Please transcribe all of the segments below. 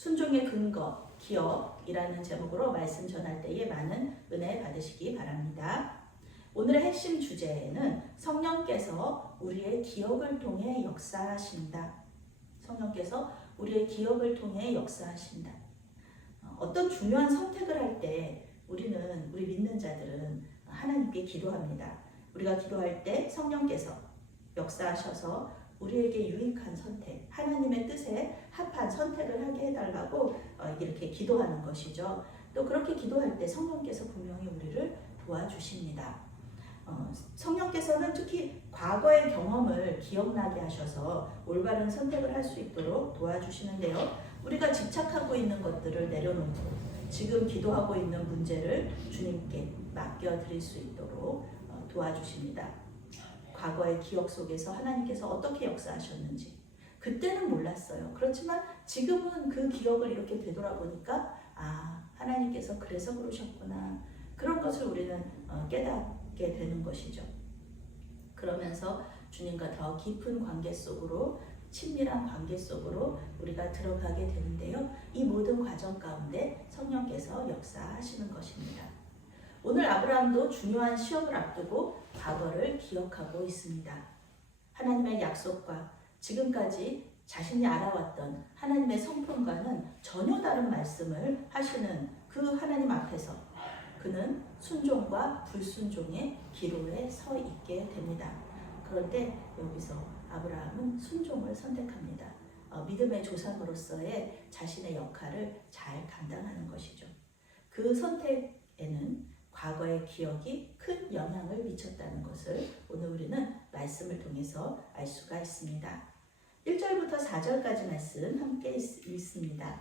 순종의 근거, 기억이라는 제목으로 말씀 전할 때에 많은 은혜 받으시기 바랍니다. 오늘의 핵심 주제는 성령께서 우리의 기억을 통해 역사하신다. 성령께서 우리의 기억을 통해 역사하신다. 어떤 중요한 선택을 할 때 우리 믿는 자들은 하나님께 기도합니다. 우리가 기도할 때 성령께서 역사하셔서 우리에게 유익한 선택, 하나님의 뜻에 합한 선택을 하게 해달라고 이렇게 기도하는 것이죠. 또 그렇게 기도할 때 성령께서 분명히 우리를 도와주십니다. 성령께서는 특히 과거의 경험을 기억나게 하셔서 올바른 선택을 할 수 있도록 도와주시는데요. 우리가 집착하고 있는 것들을 내려놓고 지금 기도하고 있는 문제를 주님께 맡겨드릴 수 있도록 도와주십니다. 과거의 기억 속에서 하나님께서 어떻게 역사하셨는지 그때는 몰랐어요. 그렇지만 지금은 그 기억을 이렇게 되돌아보니까 하나님께서 그래서 그러셨구나. 그런 것을 우리는 깨닫게 되는 것이죠. 그러면서 주님과 더 깊은 관계 속으로, 친밀한 관계 속으로 우리가 들어가게 되는데요. 이 모든 과정 가운데 성령께서 역사하시는 것입니다. 오늘 아브라함도 중요한 시험을 앞두고 과거를 기억하고 있습니다. 하나님의 약속과 지금까지 자신이 알아왔던 하나님의 성품과는 전혀 다른 말씀을 하시는 그 하나님 앞에서 그는 순종과 불순종의 기로에 서 있게 됩니다. 그런데 여기서 아브라함은 순종을 선택합니다. 믿음의 조상으로서의 자신의 역할을 잘 감당하는 것이죠. 그 선택에는 과거의 기억이 큰 영향을 미쳤다는 것을 오늘 우리는 말씀을 통해서 알 수가 있습니다. 1절부터 4절까지 말씀 함께 읽습니다.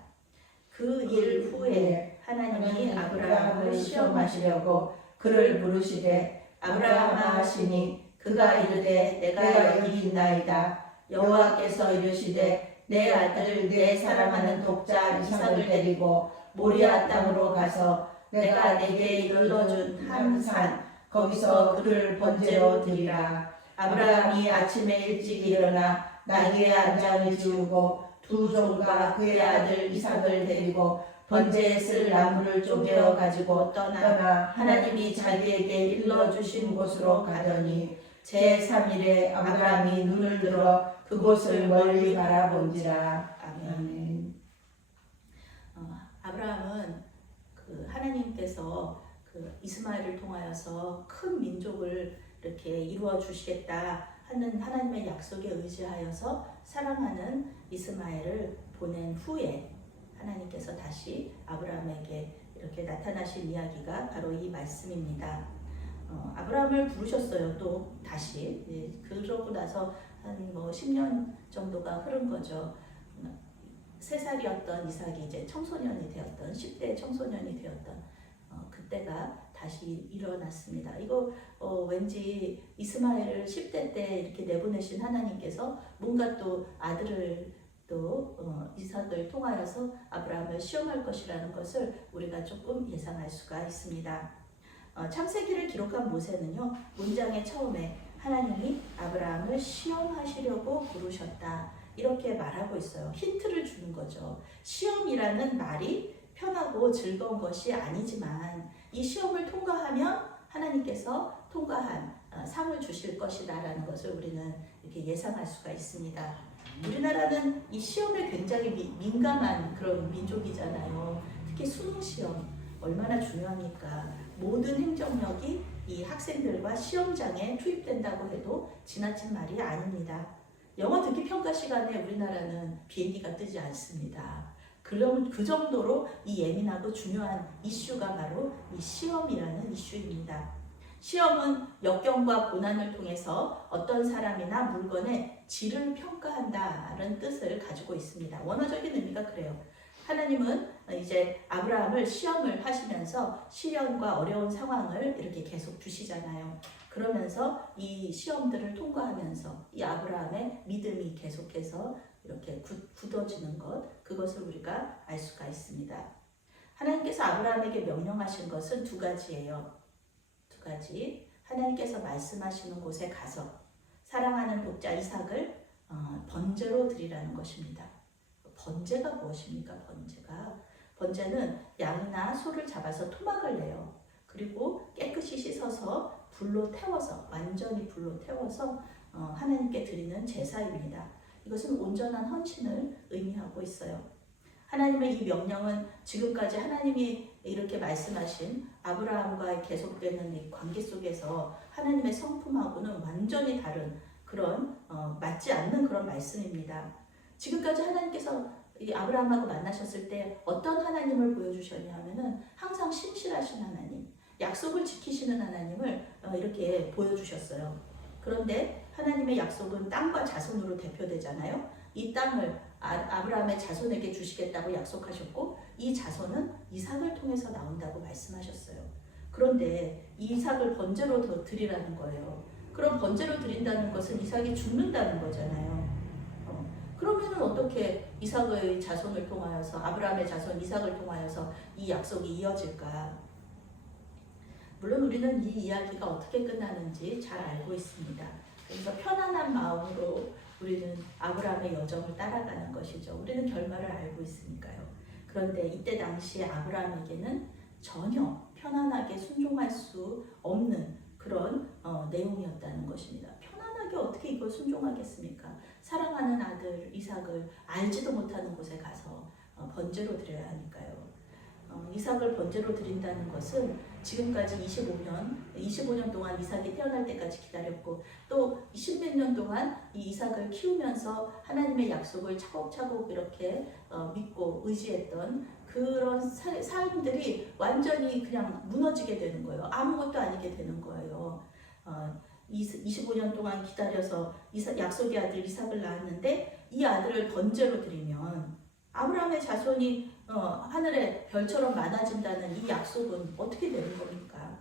그 일 후에 하나님이 아브라함을 시험하시려고 그를 부르시되 아브라함아 하시니 그가 이르되 내가 여기 있나이다. 여호와께서 이르시되 내 아들 내 사랑하는 독자 이삭을 데리고 모리아 땅으로 가서 내가 내게 일러준 한 산 거기서 그를 번제로 드리라. 아브라함이 아침에 일찍 일어나 나귀의 안장을 지우고 두 종과 그의 아들 이삭을 데리고 번제에 쓸 나무를 쪼개어 가지고 떠나 하나님이 자기에게 일러주신 곳으로 가더니 제3일에 아브라함이 눈을 들어 그곳을 멀리 바라본지라. 아멘. 아브라함은 하나님께서 이스마엘을 통하여서 큰 민족을 이렇게 이루어 주시겠다 하는 하나님의 약속에 의지하여서 사랑하는 이스마엘을 보낸 후에 하나님께서 다시 아브라함에게 이렇게 나타나신 이야기가 바로 이 말씀입니다. 아브라함을 부르셨어요. 또 다시. 그러고 나서 한 10년 정도가 흐른 거죠. 3살이었던 이삭이 이제 청소년이 되었던 10대 청소년이 되었던 그때가 다시 일어났습니다. 이거 왠지 이스마엘을 10대 때 이렇게 내보내신 하나님께서 뭔가 또 아들을 또 이삭을 통하여서 아브라함을 시험할 것이라는 것을 우리가 조금 예상할 수가 있습니다. 창세기를 기록한 모세는요, 문장의 처음에 하나님이 아브라함을 시험하시려고 부르셨다 이렇게 말하고 있어요. 힌트를 주는 거죠. 시험이라는 말이 편하고 즐거운 것이 아니지만 이 시험을 통과하면 하나님께서 통과한 상을 주실 것이다라는 것을 우리는 이렇게 예상할 수가 있습니다. 우리나라는 이 시험에 굉장히 민감한 그런 민족이잖아요. 특히 수능 시험 얼마나 중요합니까? 모든 행정력이 이 학생들과 시험장에 투입된다고 해도 지나친 말이 아닙니다. 영어 듣기 평가 시간에 우리나라는 비행기가 뜨지 않습니다. 그럼 그 정도로 이 예민하고 중요한 이슈가 바로 이 시험이라는 이슈입니다. 시험은 역경과 고난을 통해서 어떤 사람이나 물건의 질을 평가한다는 뜻을 가지고 있습니다. 원어적인 의미가 그래요. 하나님은 이제 아브라함을 시험을 하시면서 시련과 어려운 상황을 이렇게 계속 주시잖아요. 그러면서 이 시험들을 통과하면서 이 아브라함의 믿음이 계속해서 이렇게 굳어지는 것, 그것을 우리가 알 수가 있습니다. 하나님께서 아브라함에게 명령하신 것은 2가지예요. 2가지. 하나님께서 말씀하시는 곳에 가서 사랑하는 독자 이삭을 번제로 드리라는 것입니다. 번제가 무엇입니까? 번제는 양이나 소를 잡아서 토막을 내요. 그리고 깨끗이 씻어서 불로 태워서, 완전히 불로 태워서 하나님께 드리는 제사입니다. 이것은 온전한 헌신을 의미하고 있어요. 하나님의 이 명령은 지금까지 하나님이 이렇게 말씀하신 아브라함과의 계속되는 이 관계 속에서 하나님의 성품하고는 완전히 다른 그런 맞지 않는 그런 말씀입니다. 지금까지 하나님께서 이 아브라함하고 만나셨을 때 어떤 하나님을 보여주셨냐 하면은 항상 신실하신 하나님, 약속을 지키시는 하나님을 이렇게 보여주셨어요. 그런데 하나님의 약속은 땅과 자손으로 대표되잖아요. 이 땅을 아브라함의 자손에게 주시겠다고 약속하셨고 이 자손은 이삭을 통해서 나온다고 말씀하셨어요. 그런데 이삭을 번제로 드리라는 거예요. 그럼 번제로 드린다는 것은 이삭이 죽는다는 거잖아요. 그러면은 어떻게 이삭의 자손을 통하여서 아브라함의 자손 이삭을 통하여서 이 약속이 이어질까? 물론 우리는 이 이야기가 어떻게 끝나는지 잘 알고 있습니다. 그래서 편안한 마음으로 우리는 아브라함의 여정을 따라가는 것이죠. 우리는 결말을 알고 있으니까요. 그런데 이때 당시에 아브라함에게는 전혀 편안하게 순종할 수 없는 그런 내용이었다는 것입니다. 편안하게 어떻게 이걸 순종하겠습니까? 사랑하는 아들 이삭을 알지도 못하는 곳에 가서 번제로 드려야 하니까요. 이삭을 번제로 드린다는 것은 지금까지 25년 동안 이삭이 태어날 때까지 기다렸고 또 20몇 년 동안 이 이삭을 키우면서 하나님의 약속을 차곡차곡 이렇게 믿고 의지했던 그런 삶들이 완전히 그냥 무너지게 되는 거예요. 아무것도 아니게 되는 거예요. 25년 동안 기다려서 약속의 아들 이삭을 낳았는데 이 아들을 번제로 드리면 아브라함의 자손이 하늘의 별처럼 많아진다는 이 약속은 어떻게 되는 겁니까?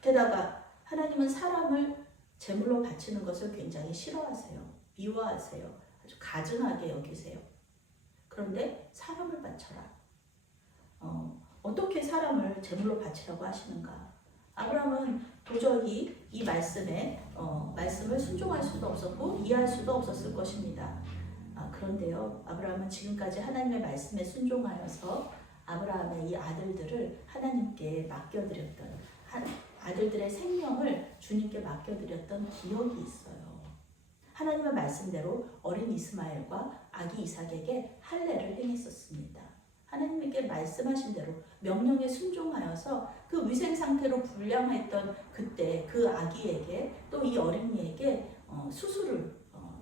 게다가 하나님은 사람을 제물로 바치는 것을 굉장히 싫어하세요. 미워하세요. 아주 가증하게 여기세요. 그런데 사람을 바쳐라. 어떻게 사람을 제물로 바치라고 하시는가? 아브라함은 도저히 이 말씀을 순종할 수도 없었고 이해할 수도 없었을 것입니다. 그런데요, 아브라함은 지금까지 하나님의 말씀에 순종하여서 아브라함의 이 아들들을 하나님께 맡겨드렸던, 아들들의 생명을 주님께 맡겨드렸던 기억이 있어요. 하나님의 말씀대로 어린 이스마엘과 아기 이삭에게 할례를 행했었습니다. 하나님에게 말씀하신 대로 명령에 순종하여서 그 위생 상태로 불량했던 그때 그 아기에게 또 이 어린이에게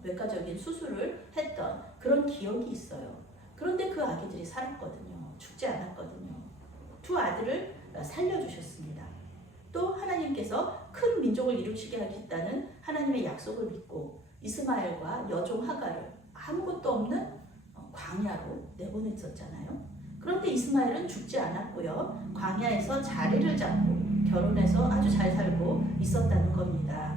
외과적인 수술을 했던 그런 기억이 있어요. 그런데 그 아기들이 살았거든요. 죽지 않았거든요. 두 아들을 살려주셨습니다. 또 하나님께서 큰 민족을 이루시게 하겠다는 하나님의 약속을 믿고 이스마엘과 여종 하가를 아무것도 없는 광야로 내보냈었잖아요. 그런데 이스마엘은 죽지 않았고요. 광야에서 자리를 잡고 결혼해서 아주 잘 살고 있었다는 겁니다.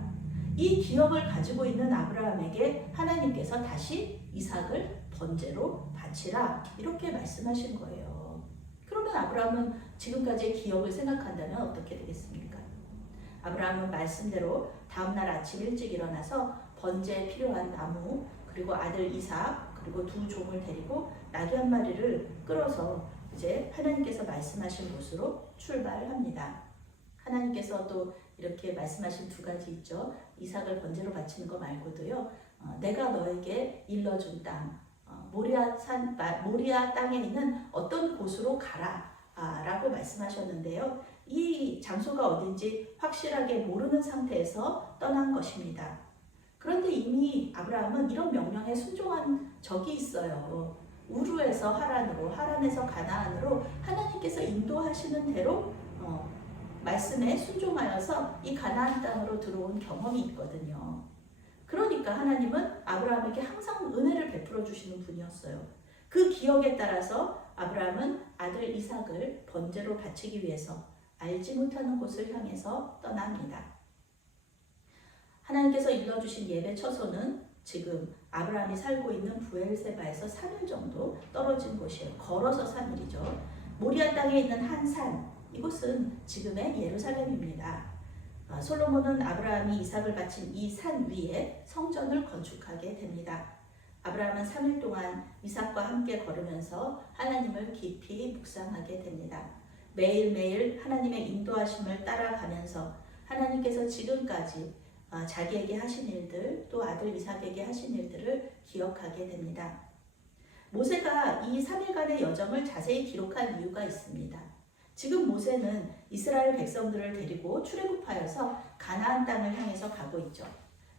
이 기억을 가지고 있는 아브라함에게 하나님께서 다시 이삭을 번제로 바치라 이렇게 말씀하신 거예요. 그러면 아브라함은 지금까지의 기억을 생각한다면 어떻게 되겠습니까? 아브라함은 말씀대로 다음날 아침 일찍 일어나서 번제에 필요한 나무 그리고 아들 이삭 그리고 두 종을 데리고 나귀 한 마리를 끌어서 이제 하나님께서 말씀하신 곳으로 출발합니다. 하나님께서 또 이렇게 말씀하신 두 가지 있죠. 이삭을 번제로 바치는 거 말고도요. 내가 너에게 일러준 땅 모리아 땅에 있는 어떤 곳으로 가라 라고 말씀하셨는데요. 이 장소가 어딘지 확실하게 모르는 상태에서 떠난 것입니다. 그런데 이미 아브라함은 이런 명령에 순종한 적이 있어요. 우르에서 하란으로, 하란에서 가나안으로 하나님께서 인도하시는 대로 말씀에 순종하여서 이 가나안 땅으로 들어온 경험이 있거든요. 그러니까 하나님은 아브라함에게 항상 은혜를 베풀어 주시는 분이었어요. 그 기억에 따라서 아브라함은 아들 이삭을 번제로 바치기 위해서 알지 못하는 곳을 향해서 떠납니다. 하나님께서 일러주신 예배 처소는 지금 아브라함이 살고 있는 부엘세바에서 3일 정도 떨어진 곳이에요. 걸어서 3일이죠. 모리아 땅에 있는 한 산, 이곳은 지금의 예루살렘입니다. 솔로몬은 아브라함이 이삭을 바친 이 산 위에 성전을 건축하게 됩니다. 아브라함은 3일 동안 이삭과 함께 걸으면서 하나님을 깊이 묵상하게 됩니다. 매일매일 하나님의 인도하심을 따라가면서 하나님께서 지금까지 자기에게 하신 일들, 또 아들 이삭에게 하신 일들을 기억하게 됩니다. 모세가 이 3일간의 여정을 자세히 기록한 이유가 있습니다. 지금 모세는 이스라엘 백성들을 데리고 출애굽하여서 가나안 땅을 향해서 가고 있죠.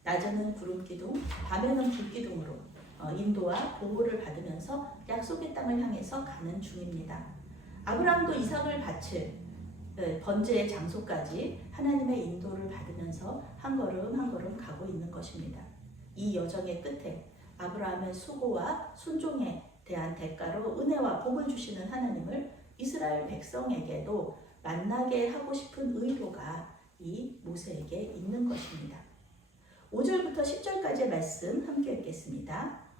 낮에는 구름 기둥, 밤에는 불 기둥으로 인도와 보호를 받으면서 약속의 땅을 향해서 가는 중입니다. 아브라함도 이삭을 바칠 번제의 장소까지 하나님의 인도를 받으면서 한 걸음 한 걸음 가고 있는 것입니다. 이 여정의 끝에 아브라함의 수고와 순종에 대한 대가로 은혜와 복을 주시는 하나님을 이스라엘 백성에게도 만나게 하고 싶은 의도가 이 모세에게 있는 것입니다. 5절부터 10절까지의 말씀 함께 읽겠습니다.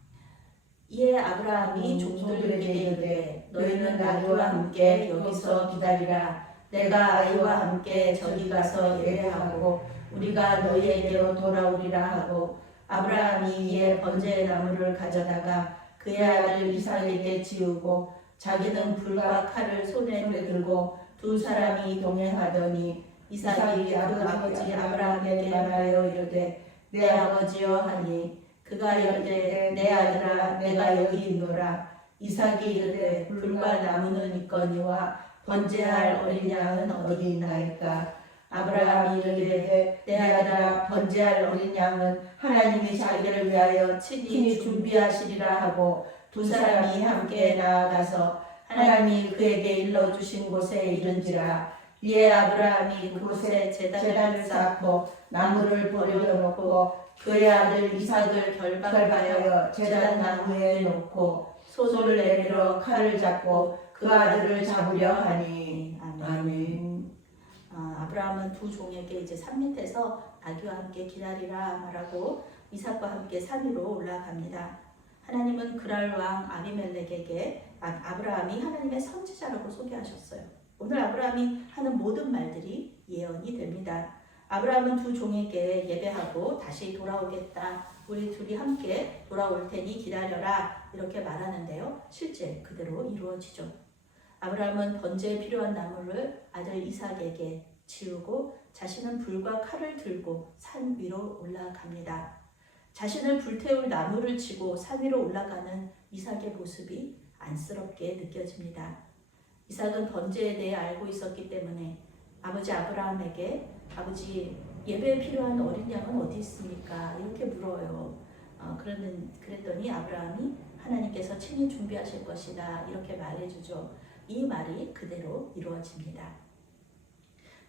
이에 아브라함이 종들에게 이르되 너희는 나와 함께 여기서 기다리라. 내가 아이와 함께 저기 가서 예배하고 우리가 너희에게로 돌아오리라 하고 아브라함이 이에 번제의 나무를 가져다가 그의 아들 이삭에게 지우고 자기는 불과 칼을 손에 들고 두 사람이 동행하더니 이삭이 그 아버지 아브라함에게 말하여 이르되 내 아버지여 하니 그가 이르되 내 아들아 내가 여기 있노라. 이삭이 이르되 불과 나무는 있거니와 번제할 어린 양은 어디 있나이까. 아브라함이 이르되 내 아들아 번제할 어린 양은 하나님이 자기를 위하여 친히 준비하시리라 하고 두 사람이 함께 나아가서 하나님이 그에게 일러주신 곳에 이른지라. 이에 아브라함이 그곳에 제단을 쌓고 나무를 버려놓고 그의 아들 이삭을 결박하여 제단 나무에 놓고 소를 내밀어 칼을 잡고 그 아들을 잡으려 하니. 아멘. 아브라함은 두 종에게 이제 산 밑에서 아기와 함께 기다리라 말하고 이삭과 함께 산 위로 올라갑니다. 하나님은 그랄 왕 아비멜렉에게 아브라함이 하나님의 선지자라고 소개하셨어요. 오늘 아브라함이 하는 모든 말들이 예언이 됩니다. 아브라함은 두 종에게 예배하고 다시 돌아오겠다. 우리 둘이 함께 돌아올 테니 기다려라. 이렇게 말하는데요. 실제 그대로 이루어지죠. 아브라함은 번제에 필요한 나무를 아들 이삭에게 지우고 자신은 불과 칼을 들고 산 위로 올라갑니다. 자신을 불태울 나무를 지고 산 위로 올라가는 이삭의 모습이 안쓰럽게 느껴집니다. 이삭은 번제에 대해 알고 있었기 때문에 아버지 아브라함에게 아버지 예배에 필요한 어린 양은 어디 있습니까? 이렇게 물어요. 그랬더니 아브라함이 하나님께서 친히 준비하실 것이다 이렇게 말해주죠. 이 말이 그대로 이루어집니다.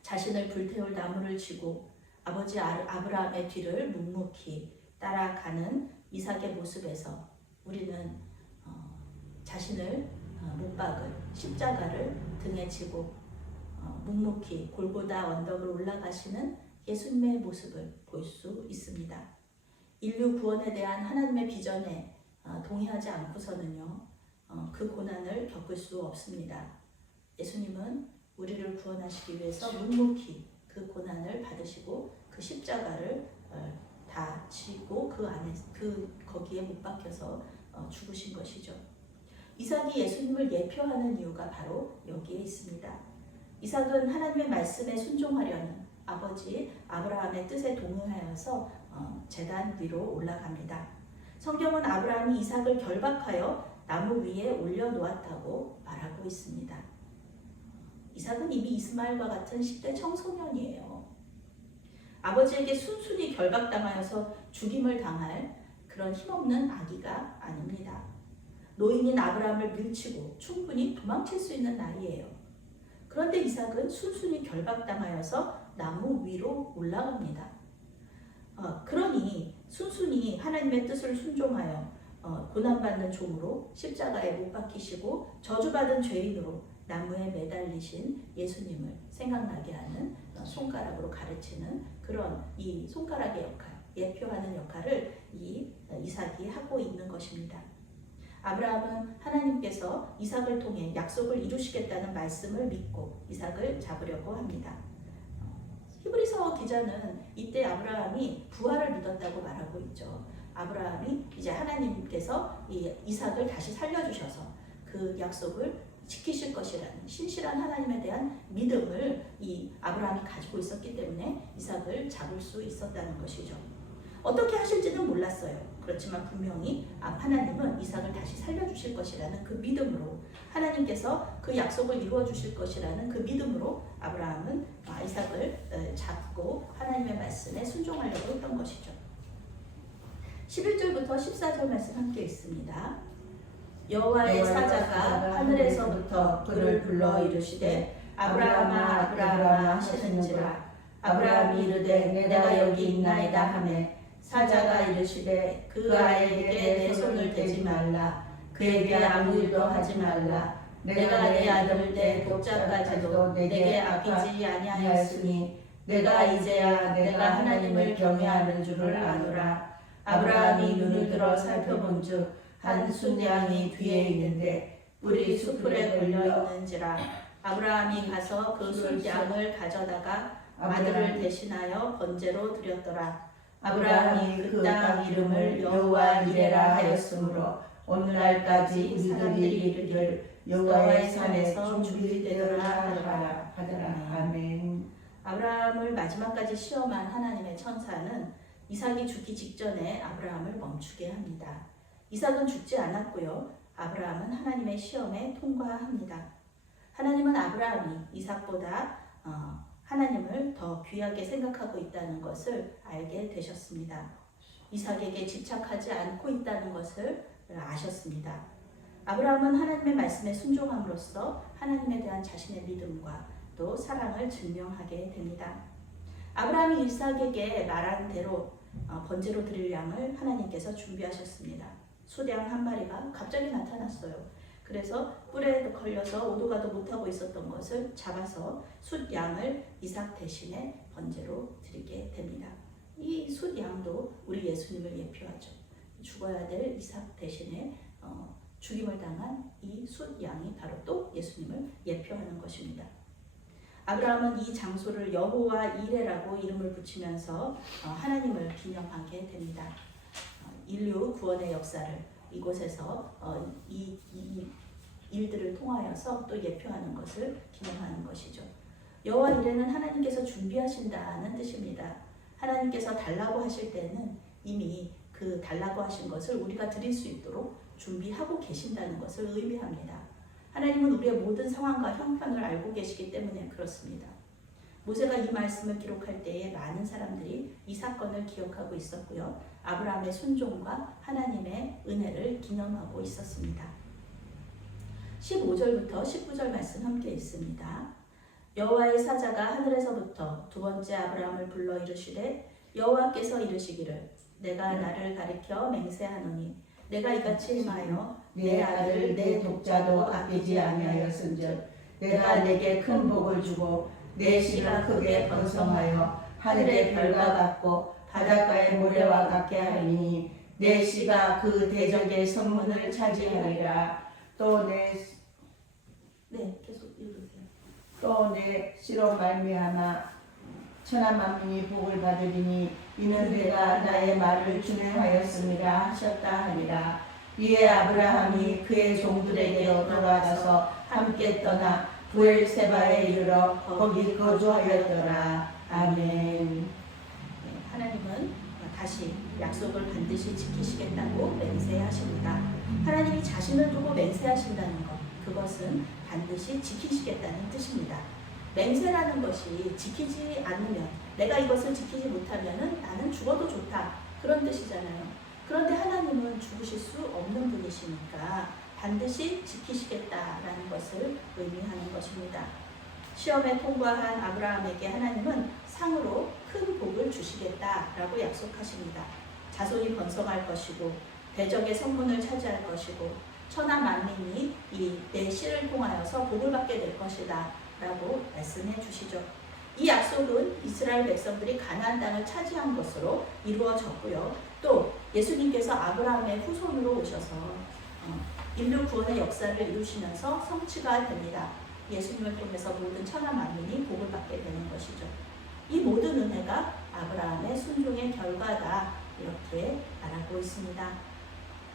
자신을 불태울 나무를 쥐고 아버지 아브라함의 뒤를 묵묵히 따라가는 이삭의 모습에서 우리는 자신을 못 박을 십자가를 등에 지고 묵묵히 골고다 언덕을 올라가시는 예수님의 모습을 볼 수 있습니다. 인류 구원에 대한 하나님의 비전에 동의하지 않고서는요, 그 고난을 겪을 수 없습니다. 예수님은 우리를 구원하시기 위해서 묵묵히 그 고난을 받으시고 그 십자가를 다 지고 거기에 못 박혀서 죽으신 것이죠. 이삭이 예수님을 예표하는 이유가 바로 여기에 있습니다. 이삭은 하나님의 말씀에 순종하려는 아버지 아브라함의 뜻에 동의하여서 제단 위로 올라갑니다. 성경은 아브라함이 이삭을 결박하여 나무 위에 올려놓았다고 말하고 있습니다. 이삭은 이미 이스마엘과 같은 10대 청소년이에요. 아버지에게 순순히 결박당하여서 죽임을 당할 그런 힘없는 아기가 아닙니다. 노인인 아브라함을 밀치고 충분히 도망칠 수 있는 나이예요. 그런데 이삭은 순순히 결박당하여서 나무 위로 올라갑니다. 그러니 순순히 하나님의 뜻을 순종하여 고난받는 종으로 십자가에 못 박히시고 저주받은 죄인으로 나무에 매달리신 예수님을 생각나게 하는 손가락으로 가르치는 그런 이 손가락의 역할, 예표하는 역할을 이 이삭이 하고 있는 것입니다. 아브라함은 하나님께서 이삭을 통해 약속을 이루시겠다는 말씀을 믿고 이삭을 잡으려고 합니다. 히브리서 기자는 이때 아브라함이 부활을 믿었다고 말하고 있죠. 아브라함이 이제 하나님께서 이 이삭을 다시 살려주셔서 그 약속을 지키실 것이라는 신실한 하나님에 대한 믿음을 이 아브라함이 가지고 있었기 때문에 이삭을 잡을 수 있었다는 것이죠. 어떻게 하실지는 몰랐어요. 그렇지만 분명히 하나님은 이삭을 다시 살려주실 것이라는 그 믿음으로, 하나님께서 그 약속을 이루어 주실 것이라는 그 믿음으로 아브라함은 이삭을 잡고 하나님의 말씀에 순종하려고 했던 것이죠. 11절부터 14절 말씀 함께 있습니다. 여호와의 사자가 하늘에서부터 그를 불러 이르시되 아브라함아 아브라함아 하시는지라. 아브라함이 이르되 내가 여기 있나이다 하매 사자가 이르시되 그 아이에게 내 손을 대지 말라. 그에게 아무 일도 하지 말라. 내가 내 아들 내 독자까지도 내게 아끼지 아니하였으니 내가 이제야 내가 하나님을 경외하는 줄을 아노라. 아브라함이 눈을 들어 살펴본즉 한 순양이 뒤에 있는데 뿔이 수풀에 걸려 있는지라. 아브라함이 가서 그 순양을 가져다가 아들을 대신하여 번제로 드렸더라. 아브라함이 그 땅 이름을 여호와 이레라 하였으므로 오늘날까지 이들이 이르기를 여호와의 산에서 준비되어라 하더라. 아멘. 아브라함을 마지막까지 시험한 하나님의 천사는 이삭이 죽기 직전에 아브라함을 멈추게 합니다. 이삭은 죽지 않았고요. 아브라함은 하나님의 시험에 통과합니다. 하나님은 아브라함이 이삭보다 하나님을 더 귀하게 생각하고 있다는 것을 알게 되셨습니다. 이삭에게 집착하지 않고 있다는 것을 아셨습니다. 아브라함은 하나님의 말씀에 순종함으로써 하나님에 대한 자신의 믿음과 또 사랑을 증명하게 됩니다. 아브라함이 이삭에게 말한 대로 번제로 드릴 양을 하나님께서 준비하셨습니다. 숫양 한 마리가 갑자기 나타났어요. 그래서 뿔에 걸려서 오도 가도 못하고 있었던 것을 잡아서 숫양을 이삭 대신에 번제로 드리게 됩니다. 이 숫양도 우리 예수님을 예표하죠. 죽어야 될 이삭 대신에 죽임을 당한 이 숫양이 바로 또 예수님을 예표하는 것입니다. 아브라함은 이 장소를 여호와 이레라고 이름을 붙이면서 하나님을 기념하게 됩니다. 인류 구원의 역사를 이곳에서 이 일들을 통하여서 또 예표하는 것을 기념하는 것이죠. 여호와 이레는 하나님께서 준비하신다는 뜻입니다. 하나님께서 달라고 하실 때는 이미 그 달라고 하신 것을 우리가 드릴 수 있도록 준비하고 계신다는 것을 의미합니다. 하나님은 우리의 모든 상황과 형편을 알고 계시기 때문에 그렇습니다. 모세가 이 말씀을 기록할 때에 많은 사람들이 이 사건을 기억하고 있었고요. 아브라함의 순종과 하나님의 은혜를 기념하고 있었습니다. 15절부터 19절 말씀 함께 있습니다. 여호와의 사자가 하늘에서부터 두 번째 아브라함을 불러 이르시되 여호와께서 이르시기를 내가 나를 가리켜 맹세하노니 내가 이같이 행하여 내 아들 내 독자도 아끼지 아니하였은즉 내가 내게 큰 복을 주고 내 씨가 크게 번성하여 하늘의 별과 같고 바닷가의 모래와 같게 하리니 내 씨가 그 대적의 성문을 차지하리라. 또 내 씨로 말미암아 천하 만민이 복을 받으리니 이는 내가 나의 말을 준행하였습니다 하셨다 하니라. 이에 아브라함이 그의 종들에게로 돌아가서 함께 떠나 부엘세바에 이르러 거기 거주하였더라. 아멘. 하나님은 다시 약속을 반드시 지키시겠다고 맹세하십니다. 하나님이 자신을 두고 맹세하신다는 것, 그것은 반드시 지키시겠다는 뜻입니다. 맹세라는 것이 지키지 않으면, 내가 이것을 지키지 못하면 나는 죽어도 좋다, 그런 뜻이잖아요. 그런데 하나님은 죽으실 수 없는 분이시니까 반드시 지키시겠다라는 것을 의미하는 것입니다. 시험에 통과한 아브라함에게 하나님은 상으로 큰 복을 주시겠다라고 약속하십니다. 자손이 번성할 것이고 대적의 성문을 차지할 것이고 천하 만민이 이 내 씨를 통하여서 복을 받게 될 것이다 라고 말씀해 주시죠. 이 약속은 이스라엘 백성들이 가나안 땅을 차지한 것으로 이루어졌고요. 또 예수님께서 아브라함의 후손으로 오셔서 인류 구원의 역사를 이루시면서 성취가 됩니다. 예수님을 통해서 모든 천하 만민이 복을 받게 되는 것이죠. 이 모든 은혜가 아브라함의 순종의 결과다 이렇게 말하고 있습니다.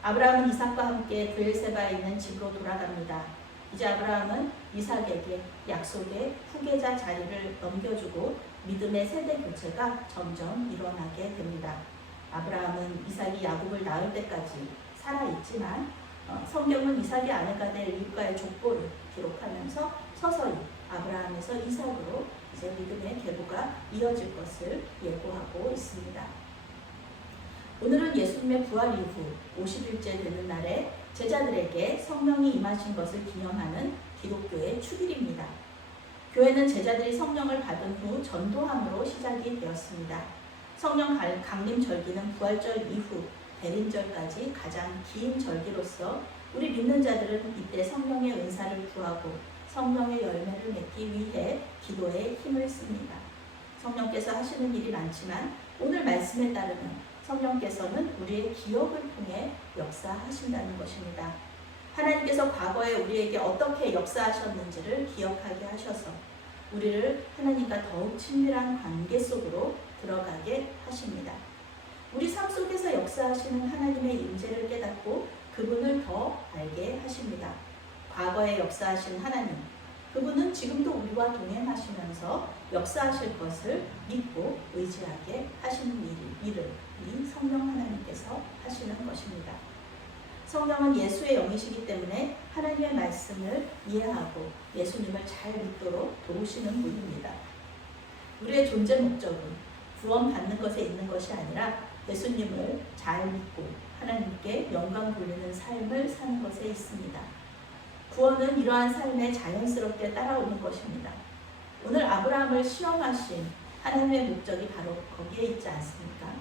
아브라함은 이삭과 함께 브엘세바에 있는 집으로 돌아갑니다. 이제 아브라함은 이삭에게 약속의 후계자 자리를 넘겨주고 믿음의 세대 교체가 점점 일어나게 됩니다. 아브라함은 이삭이 야곱을 낳을 때까지 살아있지만 성경은 이삭의 아내가 될 립가의 족보를 기록하면서 서서히 아브라함에서 이삭으로 이제 믿음의 계보가 이어질 것을 예고하고 있습니다. 오늘은 예수님의 부활 이후 50일째 되는 날에 제자들에게 성령이 임하신 것을 기념하는 기독교의 축일입니다. 교회는 제자들이 성령을 받은 후 전도함으로 시작이 되었습니다. 성령 강림 절기는 부활절 이후 대림절까지 가장 긴 절기로서 우리 믿는 자들은 이때 성령의 은사를 구하고 성령의 열매를 맺기 위해 기도에 힘을 씁니다. 성령께서 하시는 일이 많지만 오늘 말씀에 따르면 성령께서는 우리의 기억을 통해 역사하신다는 것입니다. 하나님께서 과거에 우리에게 어떻게 역사하셨는지를 기억하게 하셔서 우리를 하나님과 더욱 친밀한 관계 속으로 들어가게 하십니다. 우리 삶 속에서 역사하시는 하나님의 임재를 깨닫고 그분을 더 알게 하십니다. 과거에 역사하신 하나님, 그분은 지금도 우리와 동행하시면서 역사하실 것을 믿고 의지하게 하시는 일을 이 성령 하나님께서 하시는 것입니다. 성령은 예수의 영이시기 때문에 하나님의 말씀을 이해하고 예수님을 잘 믿도록 도우시는 분입니다. 우리의 존재 목적은 구원받는 것에 있는 것이 아니라 예수님을 잘 믿고 하나님께 영광 돌리는 삶을 사는 것에 있습니다. 구원은 이러한 삶에 자연스럽게 따라오는 것입니다. 오늘 아브라함을 시험하신 하나님의 목적이 바로 거기에 있지 않습니까?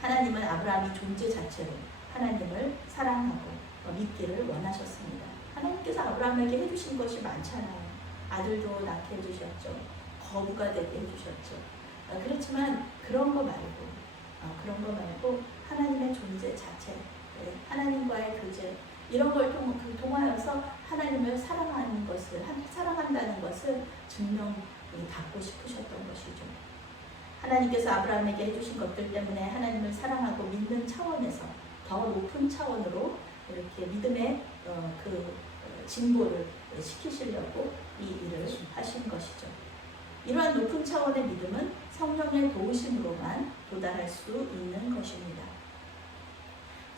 하나님은 아브라함이 존재 자체로 하나님을 사랑하고 믿기를 원하셨습니다. 하나님께서 아브라함에게 해주신 것이 많잖아요. 아들도 낳게 해주셨죠. 거부가 되게 해주셨죠. 그렇지만 그런 거 말고 하나님의 존재 자체, 하나님과의 교제 이런 걸 통하여서 하나님을 사랑한다는 것을 증명받고 싶으셨던 것이죠. 하나님께서 아브라함에게 해주신 것들 때문에 하나님을 사랑하고 믿는 차원에서 더 높은 차원으로 이렇게 믿음의 진보를 시키시려고 이 일을 하신 것이죠. 이러한 높은 차원의 믿음은 성령의 도우심으로만 도달할 수 있는 것입니다.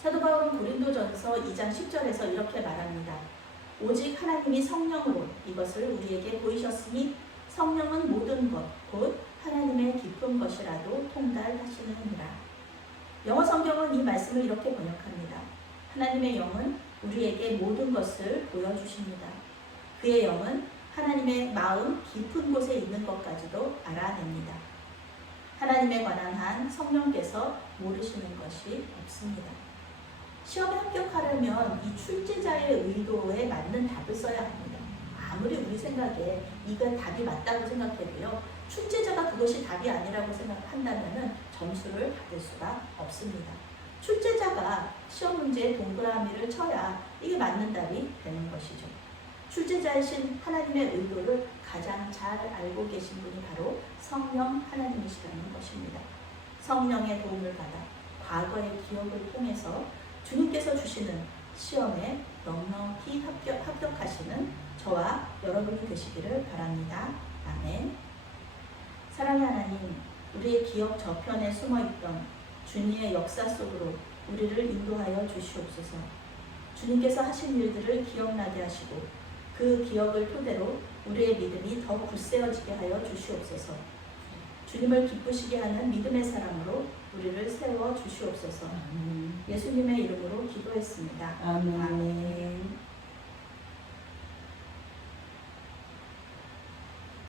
사도 바울은 고린도전서 2장 10절에서 이렇게 말합니다. 오직 하나님이 성령으로 이것을 우리에게 보이셨으니 성령은 모든 것, 곧 하나님의 깊은 것이라도 통달하시느니라. 영어 성경은 이 말씀을 이렇게 번역합니다. 하나님의 영은 우리에게 모든 것을 보여주십니다. 그의 영은 하나님의 마음 깊은 곳에 있는 것까지도 알아냅니다. 하나님에 관한 한 성령께서 모르시는 것이 없습니다. 시험에 합격하려면 이 출제자의 의도에 맞는 답을 써야 합니다. 아무리 우리 생각에 이건 답이 맞다고 생각해도요, 출제자가 그것이 답이 아니라고 생각한다면 점수를 받을 수가 없습니다. 출제자가 시험 문제에 동그라미를 쳐야 이게 맞는 답이 되는 것이죠. 출제자이신 하나님의 의도를 가장 잘 알고 계신 분이 바로 성령 하나님이시라는 것입니다. 성령의 도움을 받아 과거의 기억을 통해서 주님께서 주시는 시험에 넉넉히 합격하시는 저와 여러분이 되시기를 바랍니다. 아멘. 사랑의 하나님, 우리의 기억 저편에 숨어있던 주님의 역사 속으로 우리를 인도하여 주시옵소서. 주님께서 하신 일들을 기억나게 하시고 그 기억을 토대로 우리의 믿음이 더 굳세어지게 하여 주시옵소서. 주님을 기쁘시게 하는 믿음의 사람으로 우리를 세워 주시옵소서. 예수님의 이름으로 기도했습니다. 아멘. 아멘.